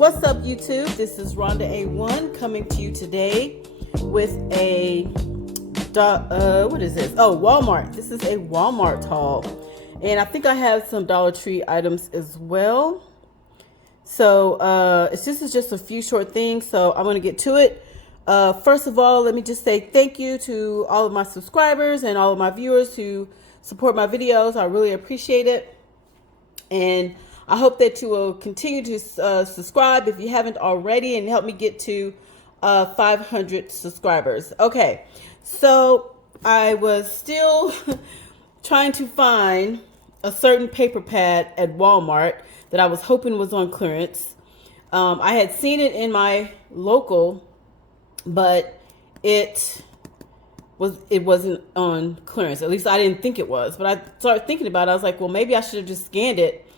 What's up, YouTube? This is Rhonda A1 coming to you today with a what is this? Oh, Walmart. This is a Walmart haul, and I think I have some Dollar Tree items as well. So this is just a few short things, so I'm going to get to it. First of all, let me just say thank you to all of my subscribers and all of my viewers who support my videos. I really appreciate it, and I hope that you will continue to subscribe if you haven't already and help me get to 500 subscribers. Okay, so I was still trying to find a certain paper pad at Walmart that I was hoping was on clearance. I had seen it in my local, but it wasn't on clearance. At least I didn't think it was. But I started thinking about it. I was like, well, maybe I should have just scanned it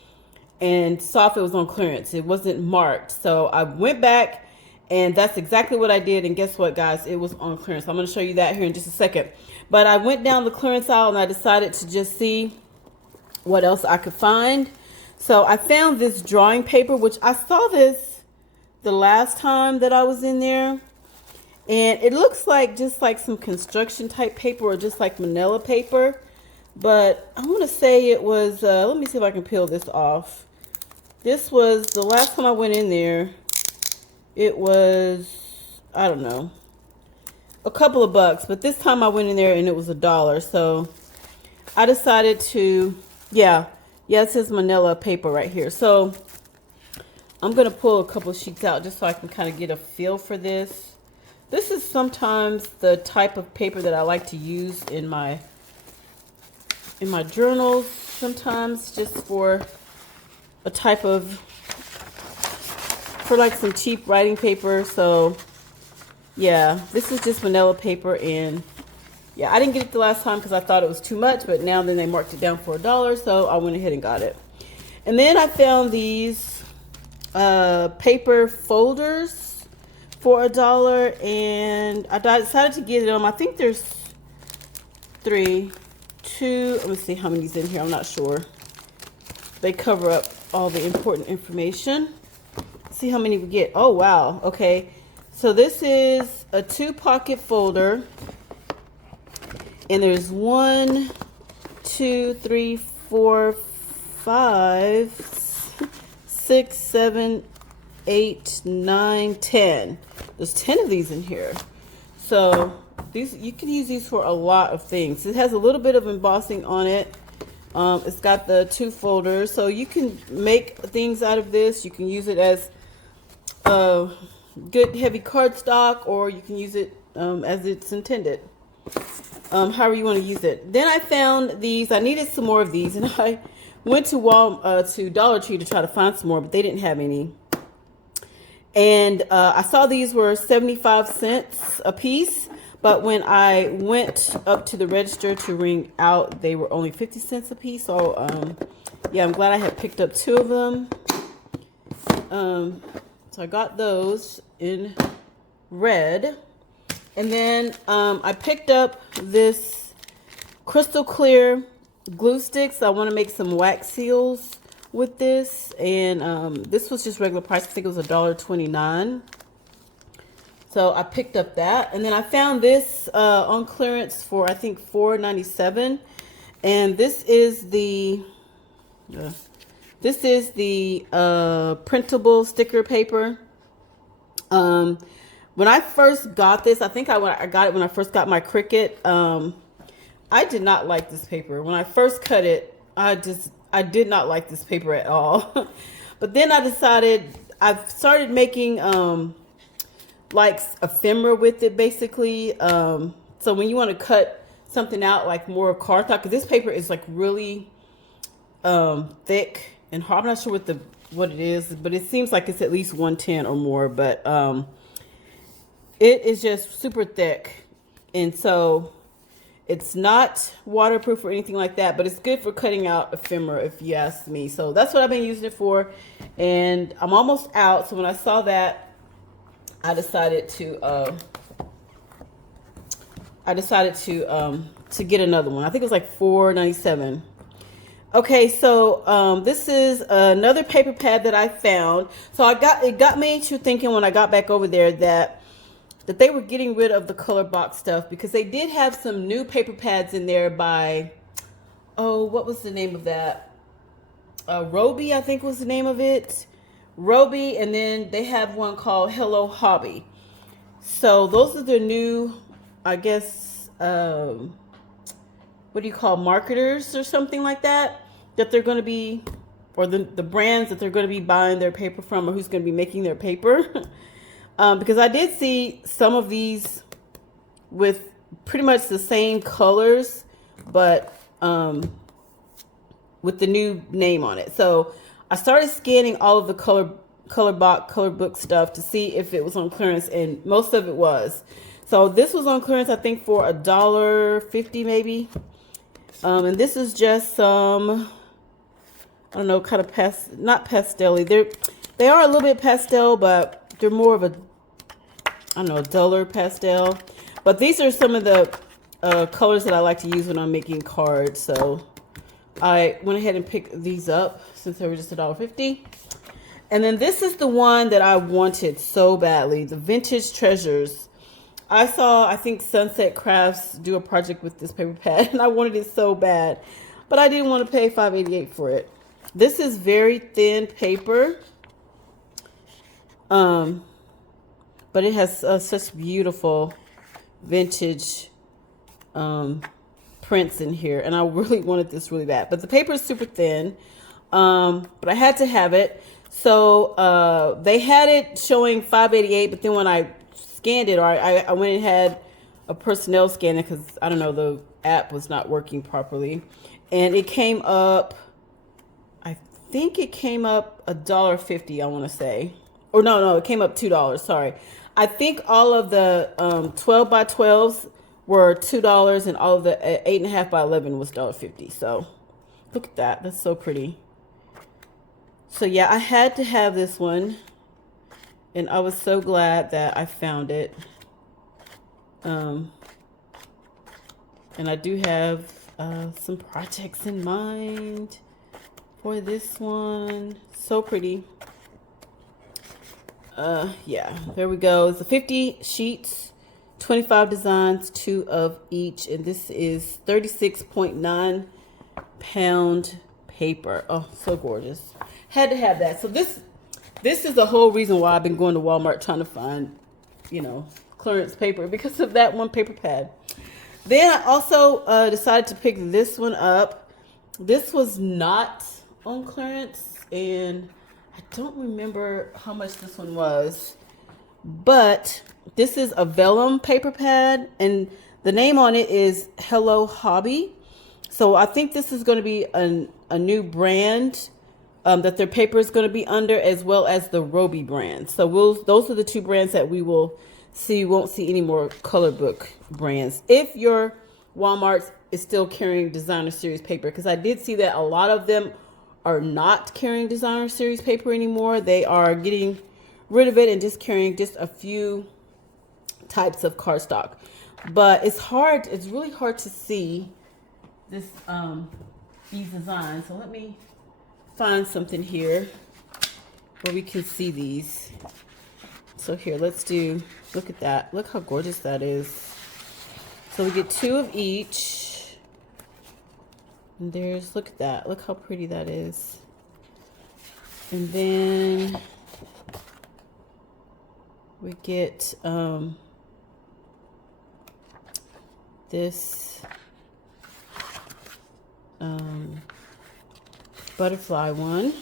and saw if it was on clearance. It wasn't marked. So I went back, and that's exactly what I did. And guess what, guys? It was on clearance. I'm going to show you that here in just a second. But I went down the clearance aisle, and I decided to just see what else I could find. So I found this drawing paper, which I saw this the last time that I was in there. And it looks like just like some construction type paper, or just like manila paper. But I want to say it was, let me see if I can peel this off. This was the last time I went in there. It was, I don't know, a couple of bucks. But this time I went in there and it was $1. So I decided to, yeah, it says manila paper right here. So I'm going to pull a couple of sheets out just so I can kind of get a feel for this. This is sometimes the type of paper that I like to use in my journals, sometimes just for a type of, for like some cheap writing paper. So yeah, this is just manila paper, and yeah, I didn't get it the last time because I thought it was too much, but now then they marked it down for $1, so I went ahead and got it. And then I found these paper folders for $1, and I decided to get them. I think there's 2. Let me see how many's in here. I'm not sure. They cover up all the important information. See how many we get. Oh, wow. Okay. So this is a 2-pocket folder. And there's 1, 2, 3, 4, 5, 6, 7, 8, 9, 10. There's 10 of these in here. So these, you can use these for a lot of things. It has a little bit of embossing on it. It's got the 2 folders, so you can make things out of this. You can use it as good heavy cardstock, or you can use it as it's intended. However you want to use it. Then I found these. I needed some more of these, and I went to Dollar Tree to try to find some more, but they didn't have any. And I saw these were 75 cents a piece. But when I went up to the register to ring out, they were only 50 cents a piece. So, yeah, I'm glad I had picked up 2 of them. So I got those in red. And then I picked up this crystal clear glue sticks. I want to make some wax seals with this. And this was just regular price. I think it was $1.29. So I picked up that, and then I found this on clearance for, I think, $4.97, and this is the printable sticker paper. When I first got this, I think I got it when I first got my Cricut. I did not like this paper. When I first cut it, I did not like this paper at all. But then I decided, I've started making like ephemera with it, basically. So when you want to cut something out like more cardstock, because this paper is like really thick and hard. I'm not sure what it is, but it seems like it's at least 110 or more. But it is just super thick, and so it's not waterproof or anything like that. But it's good for cutting out ephemera, if you ask me. So that's what I've been using it for, and I'm almost out. So when I saw that, I decided to get another one. I think it was like $4.97. Okay, so this is another paper pad that I found. So it got me to thinking when I got back over there that they were getting rid of the color box stuff, because they did have some new paper pads in there by, oh, what was the name of that? Roby, I think was the name of it. Roby, and then they have one called Hello Hobby. So those are the new, I guess, what do you call, marketers or something like that they're going to be, or the brands that they're going to be buying their paper from, or who's going to be making their paper. Because I did see some of these with pretty much the same colors, but with the new name on it. So I started scanning all of the color book stuff to see if it was on clearance, and most of it was. So this was on clearance, I think, for $1.50 maybe. And this is just some, I don't know, kind of not pastel-y. They are a little bit pastel, but they're more of a, I don't know, a duller pastel. But these are some of the colors that I like to use when I'm making cards. So I went ahead and picked these up since they were just $1.50. And then this is the one that I wanted so badly, the Vintage Treasures. I think Sunset Crafts do a project with this paper pad, and I wanted it so bad, but I didn't want to pay $5.88 for it. This is very thin paper, but it has such beautiful vintage prints in here, and I really wanted this really bad. But the paper is super thin, but I had to have it. So they had it showing $5.88, but then when I scanned it, or I went and had a personnel scan it, because I don't know, the app was not working properly, and it came up, I think it came up $1.50, I want to say, or no, it came up $2. Sorry, I think all of the 12 by 12s were $2, and all of the 8.5 by 11 was $1.50. So look at that, that's so pretty. So yeah, I had to have this one, and I was so glad that I found it. And I do have some projects in mind for this one. So pretty. Yeah, there we go. It's a 50 sheets, 25 designs, 2 of each, and this is 36.9 pound paper. Oh, so gorgeous. Had to have that. So this is the whole reason why I've been going to Walmart trying to find, clearance paper, because of that one paper pad. Then I also decided to pick this one up. This was not on clearance, and I don't remember how much this one was, but this is a vellum paper pad, and the name on it is Hello Hobby. So I think this is going to be a new brand that their paper is going to be under, as well as the Roby brand. So those are the 2 brands that we will see. You won't see any more color book brands if your Walmart is still carrying designer series paper, because I did see that a lot of them are not carrying designer series paper anymore. They are getting rid of it and just carrying just a few types of cardstock. But it's really hard to see these designs. So let me find something here where we can see these. So here, look at that. Look how gorgeous that is. So we get 2 of each. And look at that. Look how pretty that is. And then we get this butterfly one,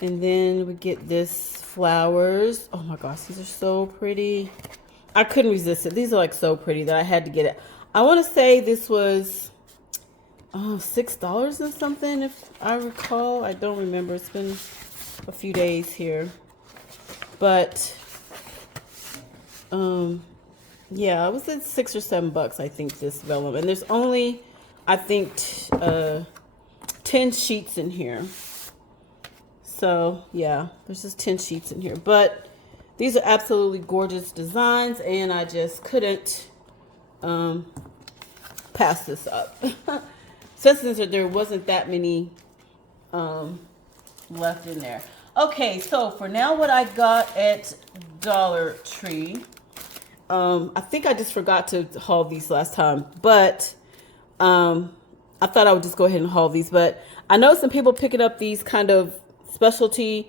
and then we get this flowers. Oh my gosh, these are so pretty. I couldn't resist it. These are like so pretty that I had to get it. I want to say this was $6 and something, if I recall. I don't remember. It's been a few days here, but yeah, it was at $6 or $7, I think, this vellum, and there's only, I think, 10 sheets in here. So yeah, there's just 10 sheets in here, but these are absolutely gorgeous designs, and I just couldn't pass this up. since there wasn't that many left in there. Okay, so for now, what I got at Dollar Tree, I think I just forgot to haul these last time, but I thought I would just go ahead and haul these. But I know some people picking up these kind of specialty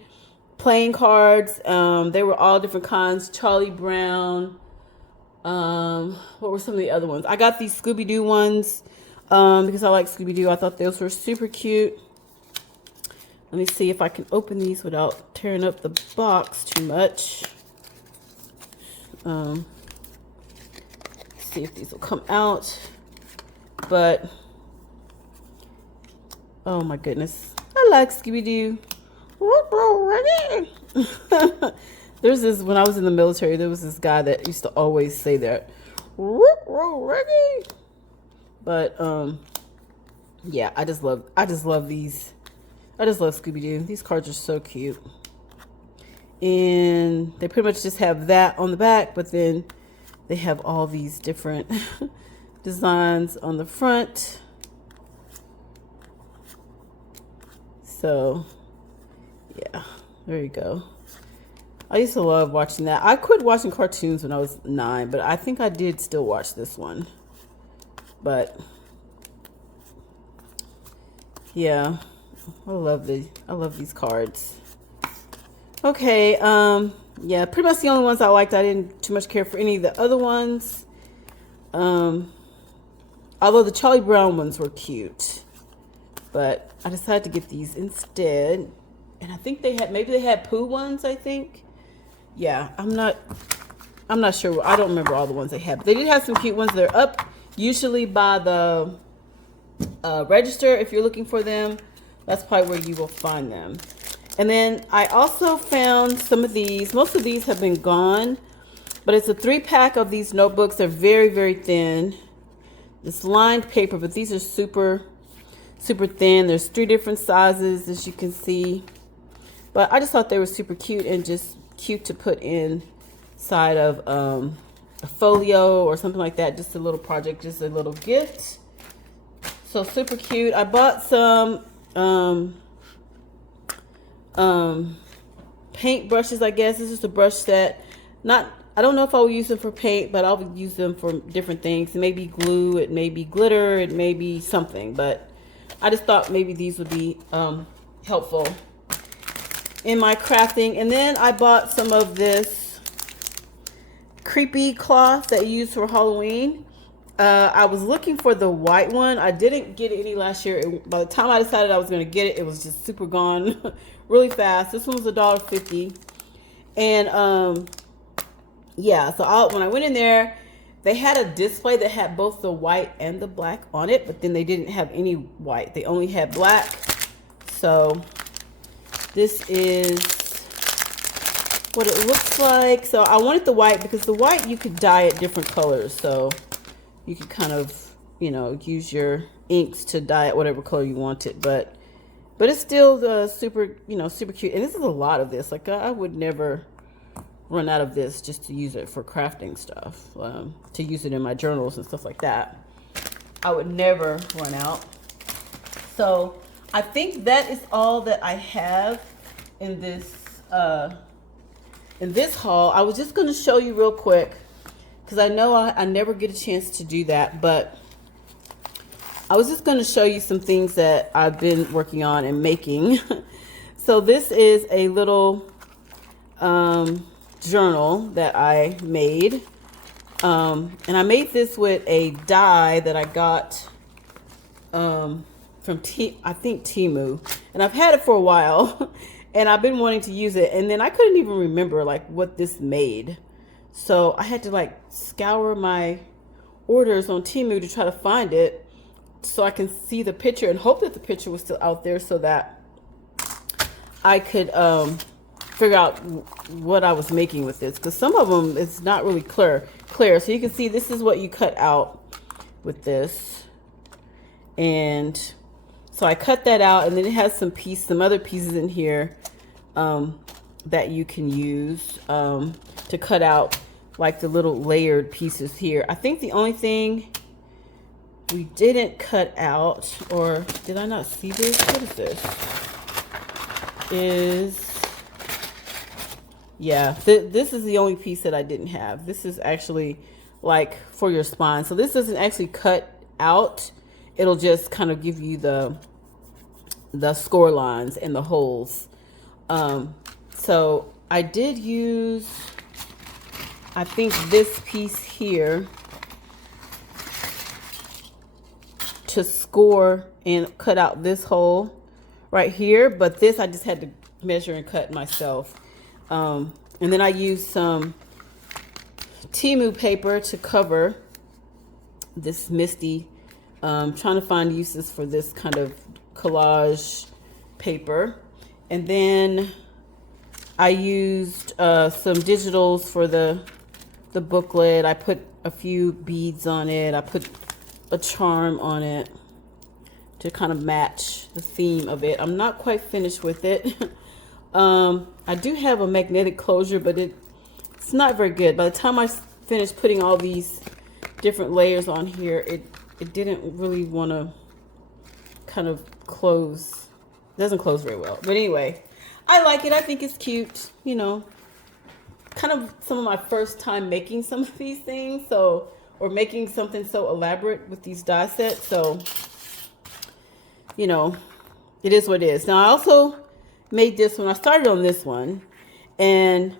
playing cards. They were all different kinds. Charlie Brown. What were some of the other ones? I got these Scooby-Doo ones because I like Scooby-Doo. I thought those were super cute. Let me see if I can open these without tearing up the box too much. See if these will come out. But, oh my goodness. I like Scooby-Doo. There's this, when I was in the military, there was this guy that used to always say that. But, yeah, I just love these. I just love Scooby-Doo. These cards are so cute. And they pretty much just have that on the back, but then they have all these different designs on the front. So, yeah, there you go. I used to love watching that. I quit watching cartoons when I was 9, but I think I did still watch this one. But, yeah, I love these cards. Okay, yeah, pretty much the only ones I liked. I didn't too much care for any of the other ones. Although the Charlie Brown ones were cute. But I decided to get these instead. And I think maybe they had Pooh ones, I think. Yeah, I'm not sure. I don't remember all the ones they had. But they did have some cute ones. They're up usually by the register if you're looking for them. That's probably where you will find them. And then I also found some of these. Most of these have been gone. But it's a 3-pack of these notebooks. They're very, very thin. It's lined paper, but these are super, super thin. There's 3 different sizes, as you can see. But I just thought they were super cute and just cute to put inside of a folio or something like that. Just a little project, just a little gift. So super cute. I bought some paint brushes, I guess. This is a brush set. I don't know if I will use them for paint, but I'll use them for different things. It may be glue, it may be glitter, it may be something. But I just thought maybe these would be helpful in my crafting. And then I bought some of this creepy cloth that you use for Halloween. I was looking for the white one. I didn't get any last year. By the time I decided I was going to get it, it was just super gone really fast. This one was $1.50. And yeah, so when I went in there, they had a display that had both the white and the black on it, but then they didn't have any white. They only had black. So this is what it looks like. So I wanted the white because the white you could dye it different colors. So you could kind of, you know, use your inks to dye it whatever color you want it. But it's still super, you know, super cute. And this is a lot of this. Like I would never run out of this just to use it for crafting stuff, to use it in my journals and stuff like that. I would never run out. So I think that is all that I have in this haul. I was just going to show you real quick because I know I never get a chance to do that, but I was just going to show you some things that I've been working on and making. So this is a little journal that I made, and I made this with a die that I got from I think Temu, and I've had it for a while and I've been wanting to use it, and then I couldn't even remember like what this made, so I had to like scour my orders on Temu to try to find it so I can see the picture and hope that the picture was still out there so that I could figure out what I was making with this, because some of them it's not really clear. So you can see this is what you cut out with this, and so I cut that out, and then it has some other pieces in here that you can use to cut out like the little layered pieces here. I think the only thing we didn't cut out, or did I not see this? What is this? This is the only piece that I didn't have. This is actually like for your spine. So this doesn't actually cut out. It'll just kind of give you the score lines and the holes. So I did use, I think, this piece here to score and cut out this hole right here, but this I just had to measure and cut myself. And then I used some Temu paper to cover this misty. Trying to find uses for this kind of collage paper. And then I used some digitals for the booklet. I put a few beads on it. I put a charm on it to kind of match the theme of it. I'm not quite finished with it. I do have a magnetic closure, but it's not very good. By the time I finished putting all these different layers on here, it didn't really want to kind of close. It doesn't close very well. But anyway, I like it. I think it's cute. You know, kind of some of my first time making some of these things. So, or making something so elaborate with these die sets. So, you know, it is what it is. Now, I also made this when I started on this one. And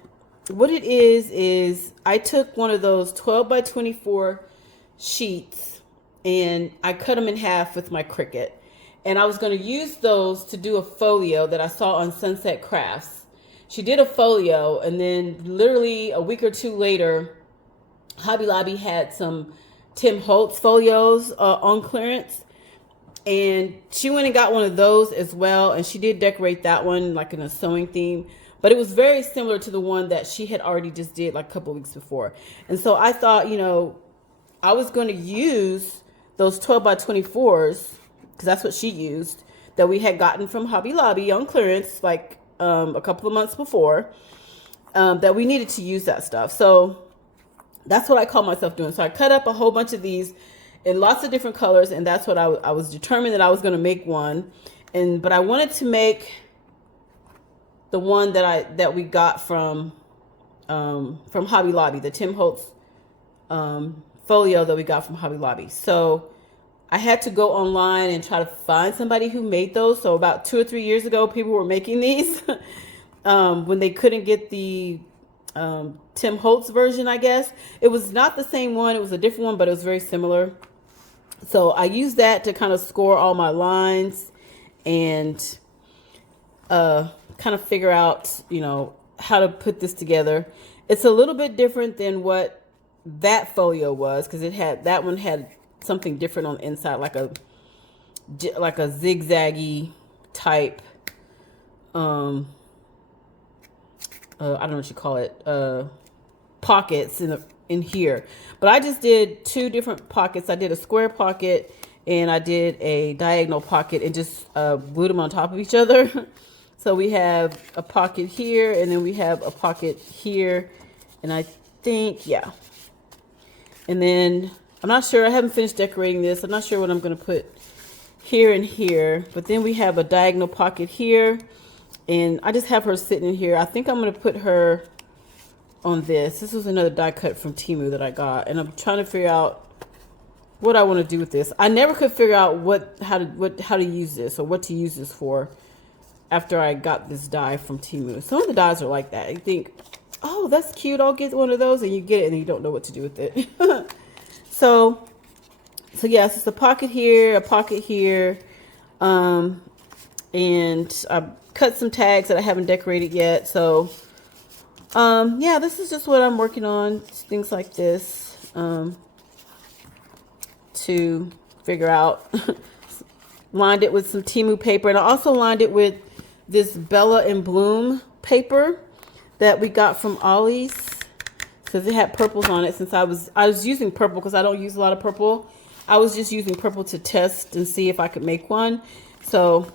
what it is I took one of those 12 by 24 sheets and I cut them in half with my Cricut. And I was going to use those to do a folio that I saw on Sunset Crafts. She did a folio, and then literally a week or two later, Hobby Lobby had some Tim Holtz folios on clearance. And she went and got one of those as well. And she did decorate that one like in a sewing theme. But it was very similar to the one that she had already just did like a couple weeks before. And so I thought, you know, I was going to use those 12 by 24s, because that's what she used, that we had gotten from Hobby Lobby on clearance like a couple of months before, that we needed to use that stuff. So that's what I call myself doing. So I cut up a whole bunch of these in lots of different colors, and that's what I was determined that I was going to make one. But I wanted to make the one that we got from Hobby Lobby, the Tim Holtz folio that we got from Hobby Lobby. So I had to go online and try to find somebody who made those. So about 2 or 3 years ago, people were making these when they couldn't get the Tim Holtz version, I guess. It was not the same one. It was a different one, but it was very similar. So I used that to kind of score all my lines and kind of figure out, you know, how to put this together. It's a little bit different than what that folio was, because that one had something different on the inside, like a zigzaggy type I don't know what you call it, pockets in here. But I just did 2 different pockets. I did a square pocket and I did a diagonal pocket and just glued them on top of each other. So we have a pocket here and then we have a pocket here, and I think, yeah. And then I'm not sure, I haven't finished decorating this. I'm not sure what I'm going to put here and here. But then we have a diagonal pocket here. And I just have her sitting in here. I think I'm going to put her on this. This was another die cut from Temu that I got. And I'm trying to figure out what I want to do with this. I never could figure out how to use this or what to use this for after I got this die from Temu. Some of the dies are like that. You think, oh, that's cute, I'll get one of those, and you get it and you don't know what to do with it. So yes, it's a pocket here, and I cut some tags that I haven't decorated yet. So yeah, this is just what I'm working on, things like this, to figure out. Lined it with some Temu paper, and I also lined it with this Bella and Bloom paper that we got from Ollie's, because it had purples on it. Since I was using purple because I don't use a lot of purple, I was just using purple to test and see if I could make one. So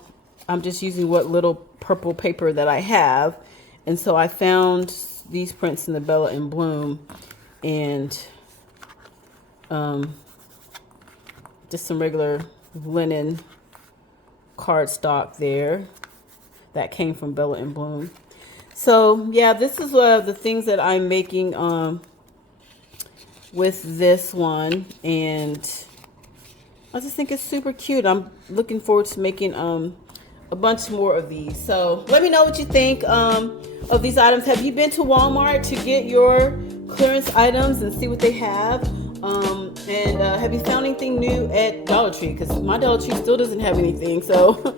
I'm just using what little purple paper that I have. And so I found these prints in the Bella and Bloom and just some regular linen cardstock there that came from Bella and Bloom. So yeah, this is the things that I'm making with this one, and I just think it's super cute. I'm looking forward to making a bunch more of these. So let me know what you think of these items. Have you been to Walmart to get your clearance items and see what they have? And have you found anything new at Dollar Tree? Because my Dollar Tree still doesn't have anything. So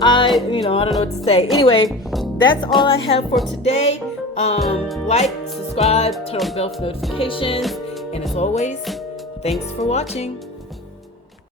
I don't know what to say. Anyway, that's all I have for today. Like, subscribe, turn on the bell for notifications. And as always, thanks for watching.